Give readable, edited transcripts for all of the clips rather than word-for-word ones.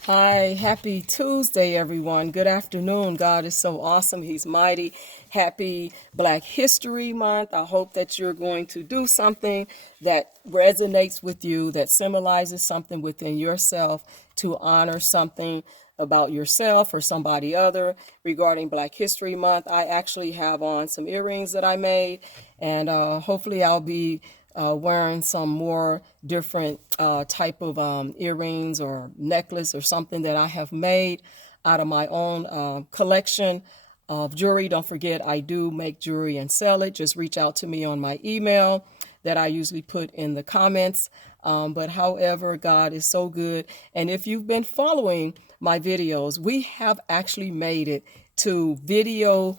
Hi, happy Tuesday, everyone. Good afternoon. God is so awesome. He's mighty. Happy Black History Month. I hope that you're going to do something that resonates with you, that symbolizes something within yourself to honor something about yourself or somebody other regarding Black History Month. I actually have on some earrings that I made, and hopefully I'll be wearing some more different type of earrings or necklace or something that I have made out of my own collection of jewelry. Don't forget, I do make jewelry and sell it. Just reach out to me on my email that I usually put in the comments. But however, God is so good. And if you've been following my videos, we have actually made it to video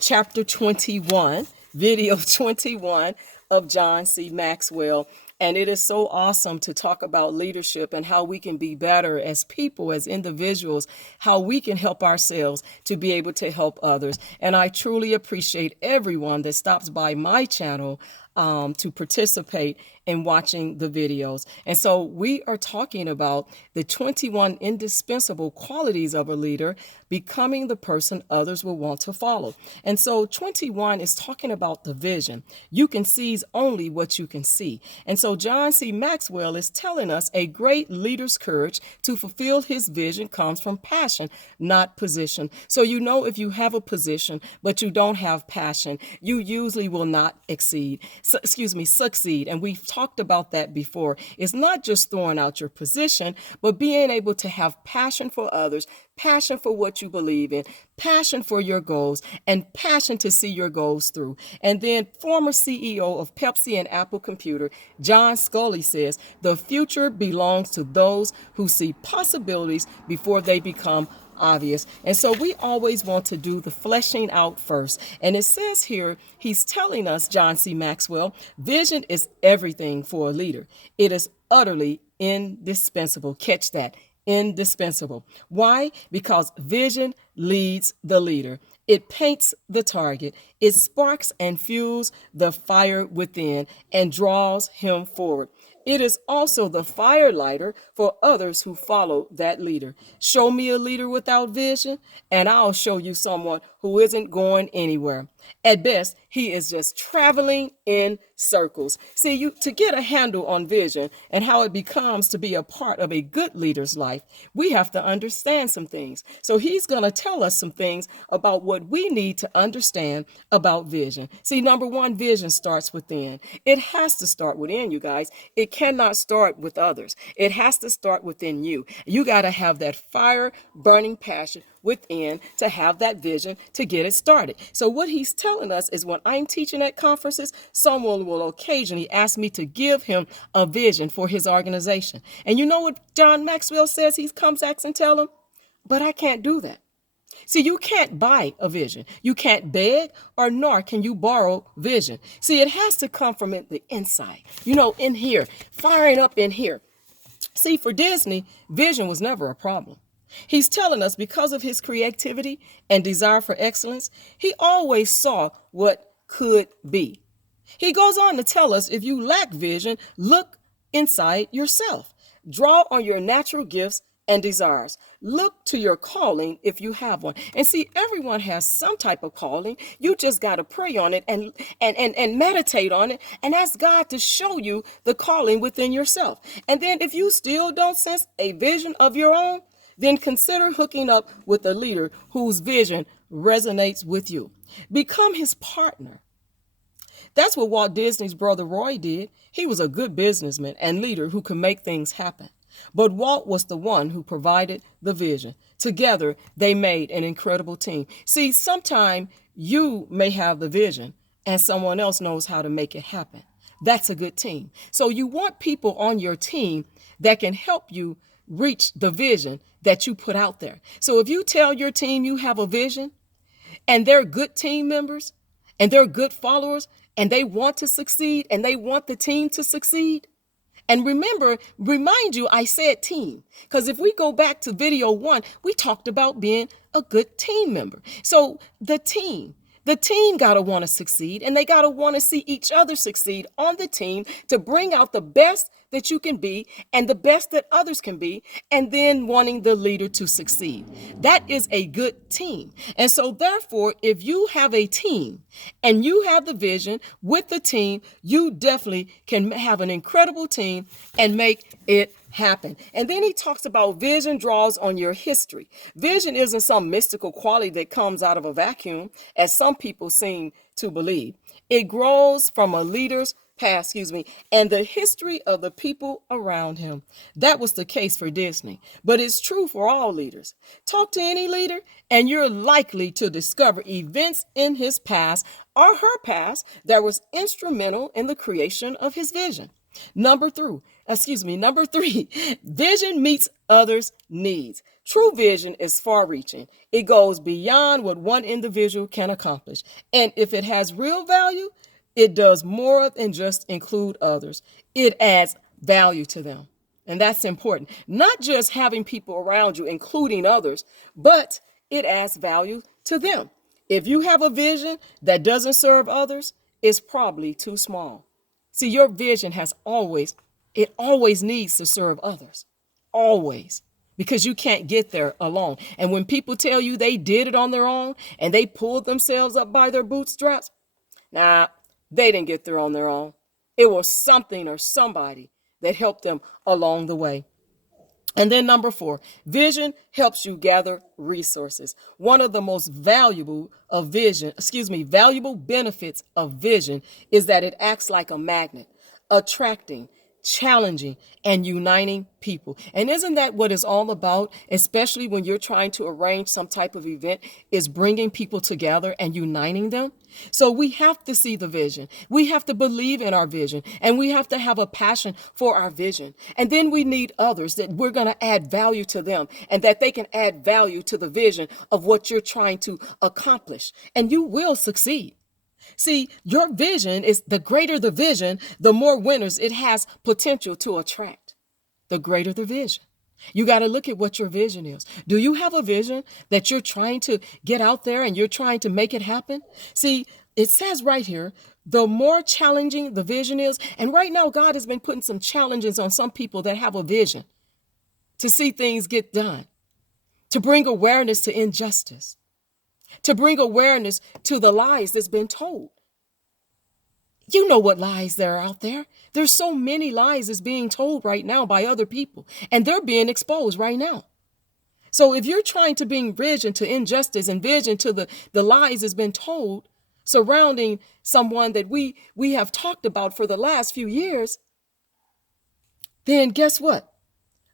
chapter 21, video 21 of John C. Maxwell. And it is so awesome to talk about leadership and how we can be better as people, as individuals, how we can help ourselves to be able to help others. And I truly appreciate everyone that stops by my channel to participate in watching the videos. And so we are talking about the 21 indispensable qualities of a leader, becoming the person others will want to follow. And so 21 is talking about the vision. You can seize only what you can see. And so John C. Maxwell is telling us a great leader's courage to fulfill his vision comes from passion, not position. So you know, if you have a position, but you don't have passion, you usually will not succeed. And we've talked about that before. It's not just throwing out your position, but being able to have passion for others, passion for what you believe in, passion for your goals, and passion to see your goals through. And then former CEO of Pepsi and Apple Computer, John Scully, says, the future belongs to those who see possibilities before they become obvious. And so we always want to do the fleshing out first. And it says here, he's telling us, John C. Maxwell, vision is everything for a leader. It is utterly indispensable. Catch that. Indispensable. Why? Because vision leads the leader. It paints the target. It sparks and fuels the fire within and draws him forward. It is also the firelighter for others who follow that leader. Show me a leader without vision, and I'll show you someone who isn't going anywhere. At best, he is just traveling in circles. See, you to get a handle on vision and how it becomes to be a part of a good leader's life, we have to understand some things. So he's going to tell us some things about what we need to understand about vision. See, number one, vision starts within. It has to start within, you guys. It cannot start with others. It has to start within you. You got to have that fire burning passion within to have that vision to get it started. So what he's telling us is, when I'm teaching at conferences, someone will occasionally ask me to give him a vision for his organization. And you know what John Maxwell says? He comes back and tell him, but I can't do that. See, you can't buy a vision. You can't beg, or nor can you borrow vision. See, it has to come from the inside, in here, firing up in here. See, for Disney, vision was never a problem. He's telling us, because of his creativity and desire for excellence, he always saw what could be. He goes on to tell us, if you lack vision, look inside yourself. Draw on your natural gifts and desires. Look to your calling if you have one. And see, everyone has some type of calling. You just got to pray on it and meditate on it and ask God to show you the calling within yourself. And then if you still don't sense a vision of your own, then consider hooking up with a leader whose vision resonates with you. Become his partner. That's what Walt Disney's brother Roy did. He was a good businessman and leader who could make things happen. But Walt was the one who provided the vision. Together, they made an incredible team. See, sometime you may have the vision and someone else knows how to make it happen. That's a good team. So you want people on your team that can help you reach the vision that you put out there. So if you tell your team you have a vision and they're good team members and they're good followers and they want to succeed and they want the team to succeed. And remind you, I said team, because if we go back to video 1, we talked about being a good team member. So the team got to want to succeed, and they got to want to see each other succeed on the team to bring out the best that you can be and the best that others can be, and then wanting the leader to succeed. That is a good team. And so therefore, if you have a team and you have the vision with the team, you definitely can have an incredible team and make it happen. And then he talks about vision draws on your history. Vision isn't some mystical quality that comes out of a vacuum, as some people seem to believe. It grows from a leader's past, and the history of the people around him. That was the case for Disney, but it's true for all leaders. Talk to any leader, and you're likely to discover events in his past or her past that was instrumental in the creation of his vision. Number three, vision meets others' needs. True vision is far-reaching. It goes beyond what one individual can accomplish. And if it has real value, it does more than just include others. It adds value to them. And that's important. Not just having people around you, including others, but it adds value to them. If you have a vision that doesn't serve others, it's probably too small. See, your vision always needs to serve others. Always. Because you can't get there alone. And when people tell you they did it on their own and they pulled themselves up by their bootstraps, they didn't get there on their own. It was something or somebody that helped them along the way. And then number 4, vision helps you gather resources. One of the most valuable benefits of vision is that it acts like a magnet, attracting, challenging, and uniting people. And isn't that what it's all about, especially when you're trying to arrange some type of event, is bringing people together and uniting them? So we have to see the vision. We have to believe in our vision, and we have to have a passion for our vision. And then we need others that we're going to add value to them and that they can add value to the vision of what you're trying to accomplish. And you will succeed. See, your vision is the greater the vision, the more winners it has potential to attract. The greater the vision. You got to look at what your vision is. Do you have a vision that you're trying to get out there and you're trying to make it happen? See, it says right here, the more challenging the vision is. And right now, God has been putting some challenges on some people that have a vision to see things get done, to bring awareness to injustice, to bring awareness to the lies that's been told. You know what lies there are out there. There's so many lies that's being told right now by other people, and they're being exposed right now. So if you're trying to bring vision to injustice and vision to the lies that's been told surrounding someone that we have talked about for the last few years, then guess what?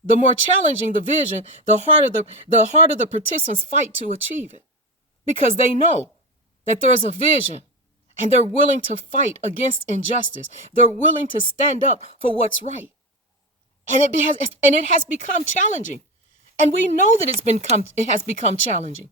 The more challenging the vision, the harder the participants fight to achieve it, because they know that there's a vision. And they're willing to fight against injustice. They're willing to stand up for what's right. And it has become challenging. And we know that it has become challenging.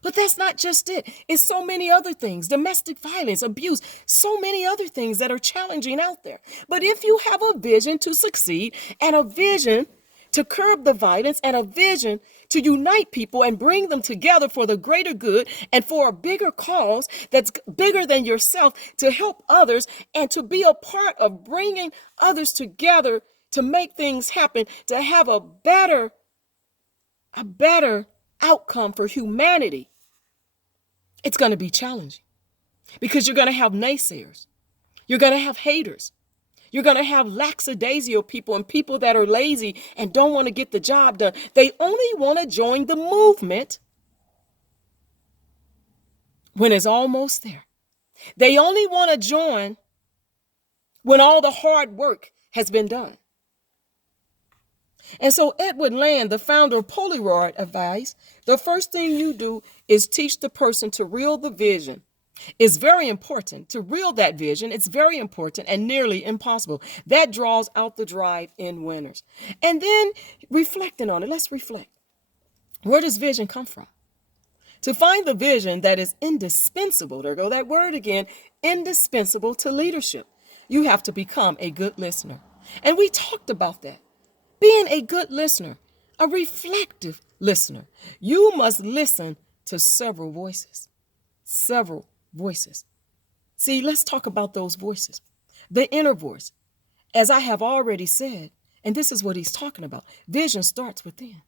But that's not just it. It's so many other things, domestic violence, abuse, so many other things that are challenging out there. But if you have a vision to succeed and a vision to curb the violence and a vision to unite people and bring them together for the greater good and for a bigger cause that's bigger than yourself, to help others and to be a part of bringing others together to make things happen, to have a better outcome for humanity, it's going to be challenging, because you're going to have naysayers. You're going to have haters. You're going to have lackadaisical people and people that are lazy and don't want to get the job done. They only want to join the movement when it's almost there. They only want to join when all the hard work has been done. And so Edward Land, the founder of Polaroid, advised, the first thing you do is teach the person to reel the vision. It's very important to reel that vision. It's very important and nearly impossible. That draws out the drive in winners. And then reflecting on it, let's reflect. Where does vision come from? To find the vision that is indispensable, there go that word again, indispensable to leadership, you have to become a good listener. And we talked about that. Being a good listener, a reflective listener. You must listen to several voices. Several voices. See, let's talk about those voices. The inner voice. As I have already said, and this is what he's talking about, vision starts within.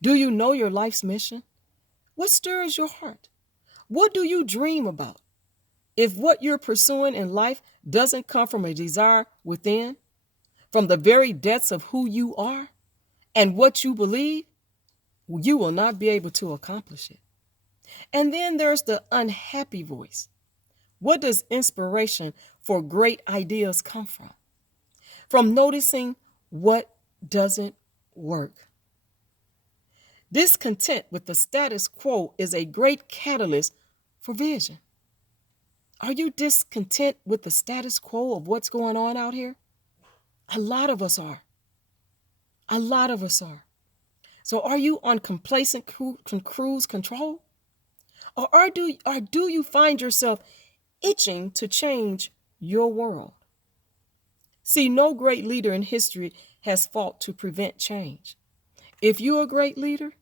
Do you know your life's mission? What stirs your heart? What do you dream about? If what you're pursuing in life doesn't come from a desire within, from the very depths of who you are and what you believe, you will not be able to accomplish it. And then there's the unhappy voice. What does inspiration for great ideas come from? From noticing what doesn't work. Discontent with the status quo is a great catalyst for vision. Are you discontent with the status quo of what's going on out here? A lot of us are. A lot of us are. So are you on complacent cruise control? Or do you find yourself itching to change your world? See, no great leader in history has fought to prevent change. If you're a great leader,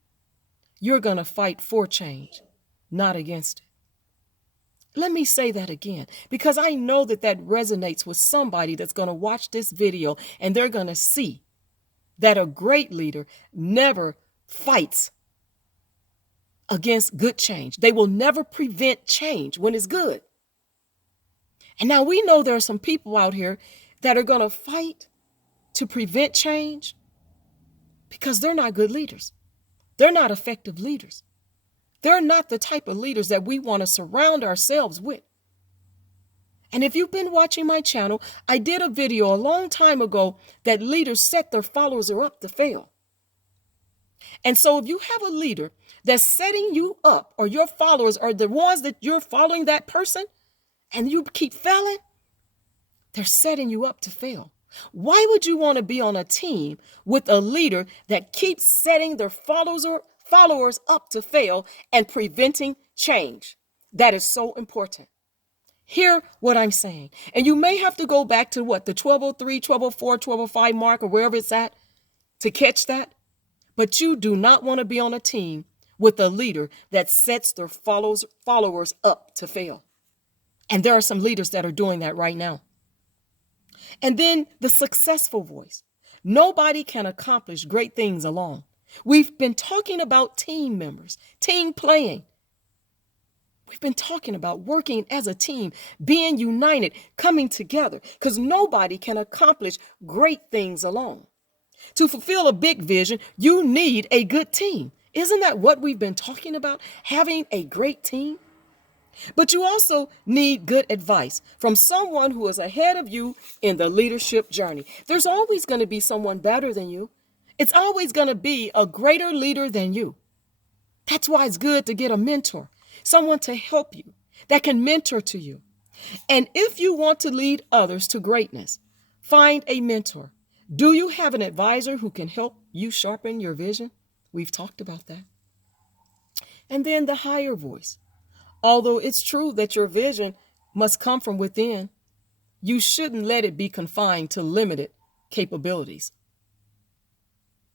you're going to fight for change, not against it. Let me say that again, because I know that resonates with somebody that's going to watch this video and they're going to see that a great leader never fights against good change. They will never prevent change when it's good. And now we know there are some people out here that are going to fight to prevent change because they're not good leaders. They're not effective leaders. They're not the type of leaders that we want to surround ourselves with. And if you've been watching my channel, I did a video a long time ago that leaders set their followers up to fail. And so if you have a leader that's setting you up, or your followers are the ones that you're following that person, and you keep failing, they're setting you up to fail. Why would you want to be on a team with a leader that keeps setting their followers up to fail and preventing change? That is so important. Hear what I'm saying. And you may have to go back to the 1203, 1204, 1205 mark, or wherever it's at to catch that. But you do not want to be on a team with a leader that sets their followers up to fail. And there are some leaders that are doing that right now. And then the successful voice. Nobody can accomplish great things alone. We've been talking about team members, team playing. We've been talking about working as a team, being united, coming together, because nobody can accomplish great things alone. To fulfill a big vision, you need a good team. Isn't that what we've been talking about? Having a great team? But you also need good advice from someone who is ahead of you in the leadership journey. There's always going to be someone better than you. It's always going to be a greater leader than you. That's why it's good to get a mentor, someone to help you, that can mentor to you. And if you want to lead others to greatness, find a mentor. Do you have an advisor who can help you sharpen your vision? We've talked about that. And then the higher voice. Although it's true that your vision must come from within, you shouldn't let it be confined to limited capabilities.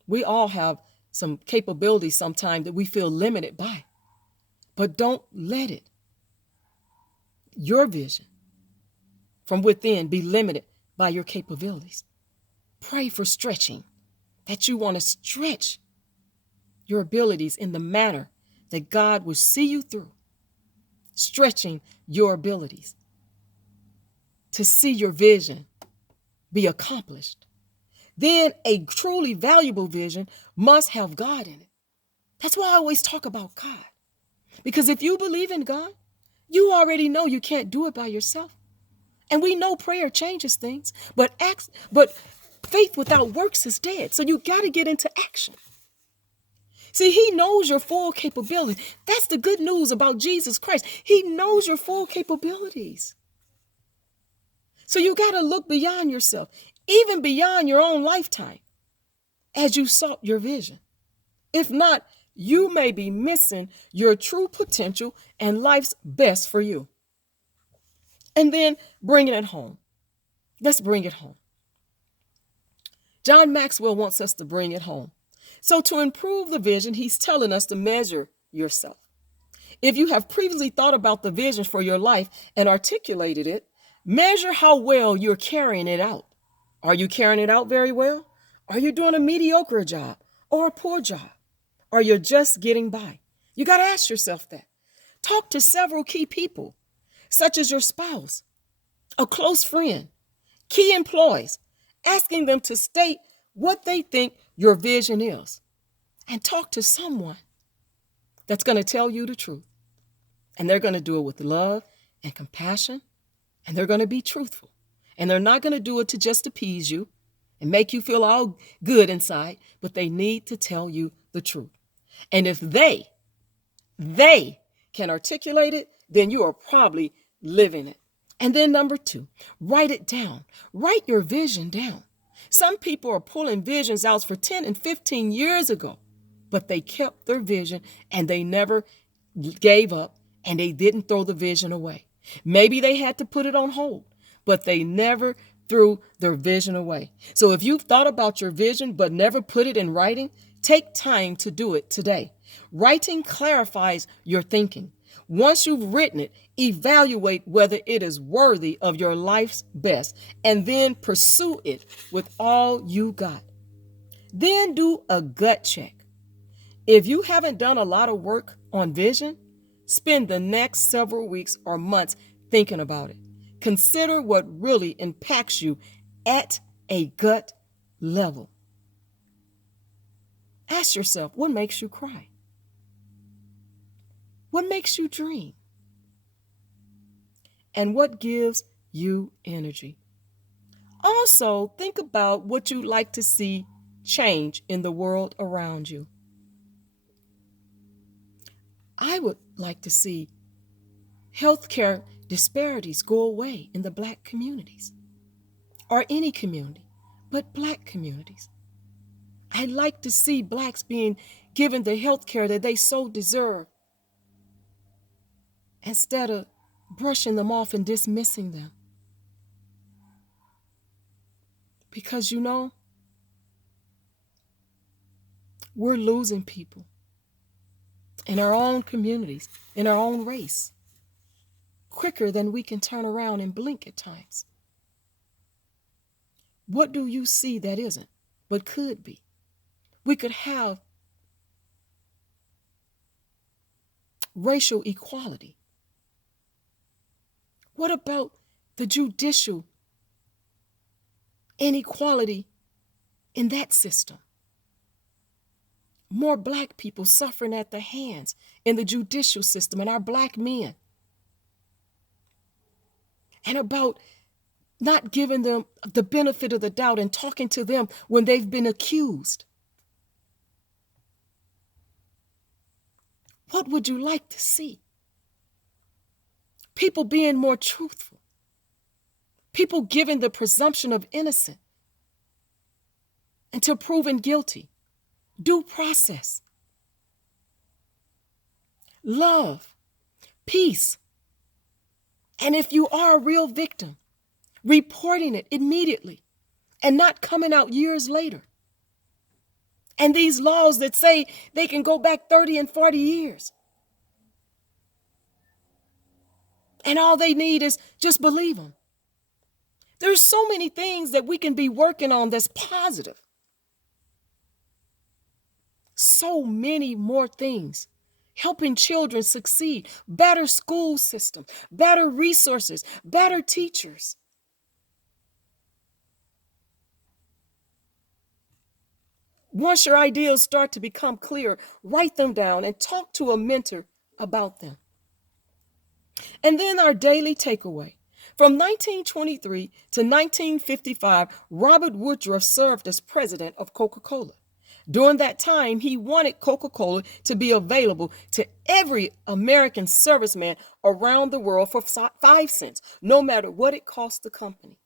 We all have some capabilities sometimes that we feel limited by, but don't let it, your vision from within, be limited by your capabilities. Pray for stretching, that you want to stretch your abilities in the manner that God will see you through. Stretching your abilities to see your vision be accomplished. Then a truly valuable vision must have God in it. That's why I always talk about God. Because if you believe in God, you already know you can't do it by yourself. And we know prayer changes things, but faith without works is dead. So you got to get into action. See, he knows your full capabilities. That's the good news about Jesus Christ. He knows your full capabilities. So you got to look beyond yourself, even beyond your own lifetime, as you sought your vision. If not, you may be missing your true potential and life's best for you. And then bringing it home. Let's bring it home. John Maxwell wants us to bring it home. So to improve the vision, he's telling us to measure yourself. If you have previously thought about the vision for your life and articulated it, measure how well you're carrying it out. Are you carrying it out very well? Are you doing a mediocre job or a poor job? Or you're just getting by? You got to ask yourself that. Talk to several key people, such as your spouse, a close friend, key employees, asking them to state what they think your vision is. And talk to someone that's going to tell you the truth. And they're going to do it with love and compassion. And they're going to be truthful. And they're not going to do it to just appease you and make you feel all good inside, but they need to tell you the truth. And if they can articulate it, then you are probably living it. And then number 2, write it down. Write your vision down. Some people are pulling visions out for 10 and 15 years ago, but they kept their vision and they never gave up and they didn't throw the vision away. Maybe they had to put it on hold, but they never threw their vision away. So if you've thought about your vision but never put it in writing, take time to do it today. Writing clarifies your thinking. Once you've written it, evaluate whether it is worthy of your life's best, and then pursue it with all you got. Then do a gut check. If you haven't done a lot of work on vision, spend the next several weeks or months thinking about it. Consider what really impacts you at a gut level. Ask yourself, what makes you cry? What makes you dream? And what gives you energy? Also, think about what you'd like to see change in the world around you. I would like to see healthcare disparities go away in the Black communities, or any community, but Black communities. I'd like to see Blacks being given the health care that they so deserve, instead of brushing them off and dismissing them. Because we're losing people in our own communities, in our own race, quicker than we can turn around and blink at times. What do you see that isn't, but could be? We could have racial equality. What about the judicial inequality in that system? More Black people suffering at the hands in the judicial system, and our Black men. And about not giving them the benefit of the doubt and talking to them when they've been accused. What would you like to see? People being more truthful. People giving the presumption of innocence until proven guilty. Due process. Love. Peace. And if you are a real victim, reporting it immediately and not coming out years later. And these laws that say they can go back 30 and 40 years. And all they need is just believe them. There's so many things that we can be working on that's positive. So many more things. Helping children succeed. Better school system. Better resources. Better teachers. Once your ideals start to become clear, write them down and talk to a mentor about them. And then our daily takeaway. From 1923 to 1955, Robert Woodruff served as president of Coca-Cola. During that time, he wanted Coca-Cola to be available to every American serviceman around the world for 5 cents, no matter what it cost the company.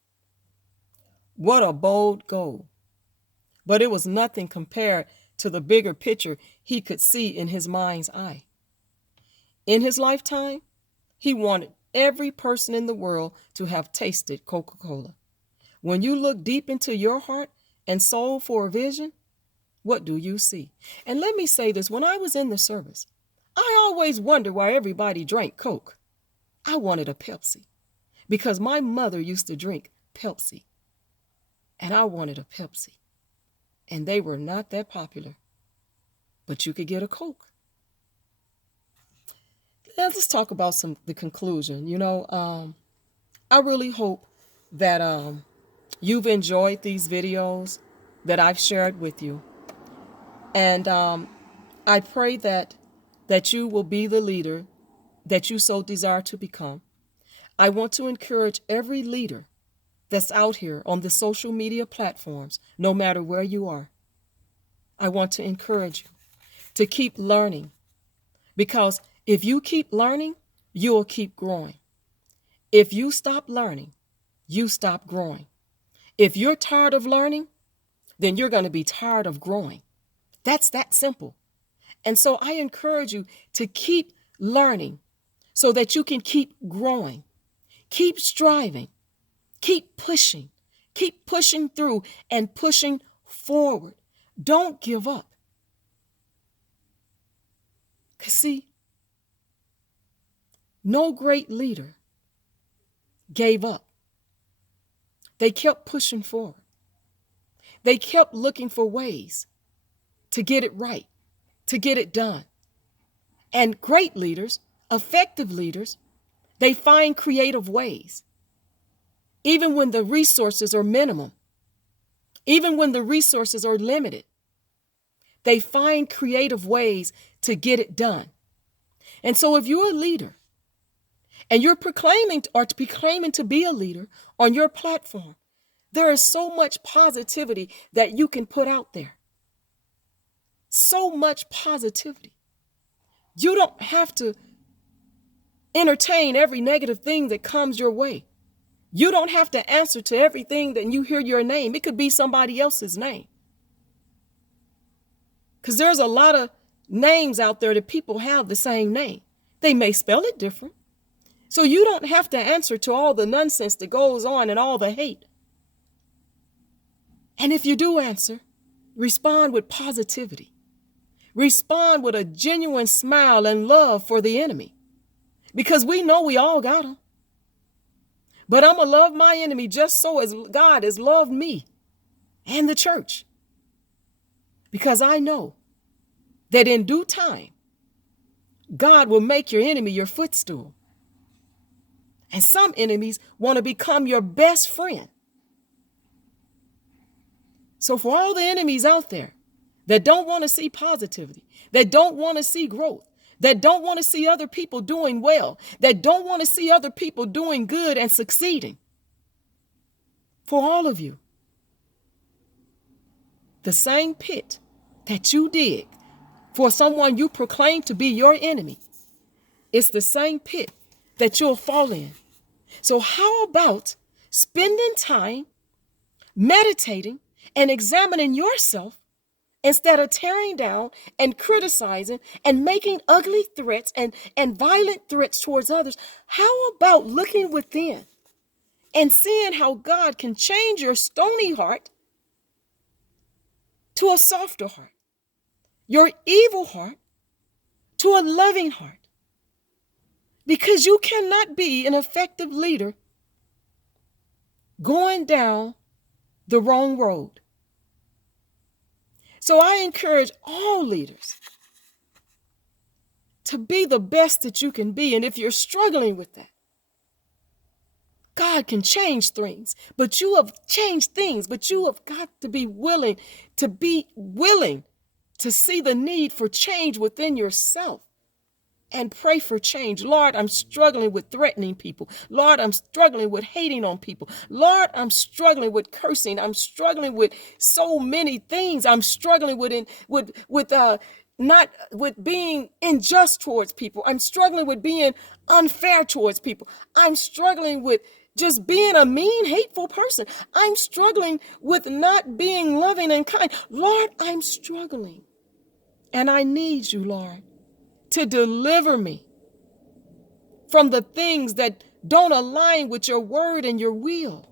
What a bold goal. But it was nothing compared to the bigger picture he could see in his mind's eye. In his lifetime, he wanted every person in the world to have tasted Coca-Cola. When you look deep into your heart and soul for a vision, what do you see? And let me say this, when I was in the service, I always wondered why everybody drank Coke. I wanted a Pepsi because my mother used to drink Pepsi. and I wanted a Pepsi. And they were not that popular, but you could get a Coke. Let's talk about the conclusion. I really hope that you've enjoyed these videos that I've shared with you. And I pray that you will be the leader that you so desire to become. I want to encourage every leader that's out here on the social media platforms, no matter where you are. I want to encourage you to keep learning, because if you keep learning, you'll keep growing. If you stop learning, you stop growing. If you're tired of learning, then you're going to be tired of growing. That's that simple. And so I encourage you to keep learning so that you can keep growing. Keep striving. Keep pushing through and pushing forward. Don't give up. Because see, no great leader gave up. They kept pushing forward. They kept looking for ways to get it right, to get it done. And great leaders, effective leaders, they find creative ways. Even when the resources are minimum, even when the resources are limited, they find creative ways to get it done. And so if you're a leader and you're proclaiming to be a leader on your platform, there is so much positivity that you can put out there. So much positivity. You don't have to entertain every negative thing that comes your way. You don't have to answer to everything that you hear your name. It could be somebody else's name. Because there's a lot of names out there that people have the same name. They may spell it different. So you don't have to answer to all the nonsense that goes on and all the hate. And if you do answer, respond with positivity. Respond with a genuine smile and love for the enemy. Because we know we all got them. But I'm going to love my enemy just so as God has loved me and the church. Because I know that in due time, God will make your enemy your footstool. And some enemies want to become your best friend. So for all the enemies out there that don't want to see positivity, that don't want to see growth, that don't want to see other people doing well, that don't want to see other people doing good and succeeding, for all of you, the same pit that you dig for someone you proclaim to be your enemy, it's the same pit that you'll fall in. So how about spending time meditating and examining yourself instead of tearing down and criticizing and making ugly threats and violent threats towards others? How about looking within and seeing how God can change your stony heart to a softer heart, your evil heart to a loving heart? Because you cannot be an effective leader going down the wrong road. So I encourage all leaders to be the best that you can be. And if you're struggling with that, God can change things, but you have changed things, but you have got to be willing to see the need for change within yourself. And pray for change. Lord, I'm struggling with threatening people. Lord, I'm struggling with hating on people. Lord, I'm struggling with cursing. I'm struggling with so many things. I'm struggling with being unjust towards people. I'm struggling with being unfair towards people. I'm struggling with just being a mean, hateful person. I'm struggling with not being loving and kind. Lord, I'm struggling. And I need you, Lord, to deliver me from the things that don't align with your word and your will.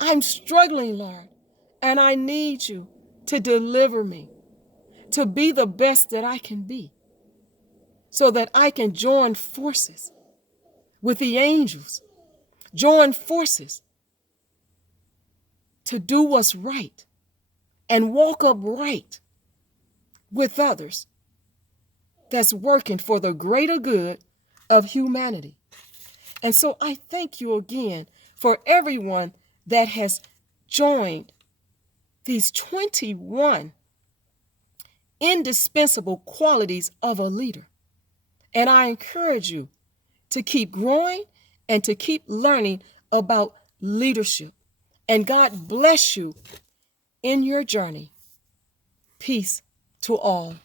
I'm struggling, Lord, and I need you to deliver me, to be the best that I can be, so that I can join forces with the angels, join forces to do what's right and walk upright with others that's working for the greater good of humanity. And so I thank you again for everyone that has joined these 21 indispensable qualities of a leader. And I encourage you to keep growing and to keep learning about leadership. And God bless you in your journey. Peace to all.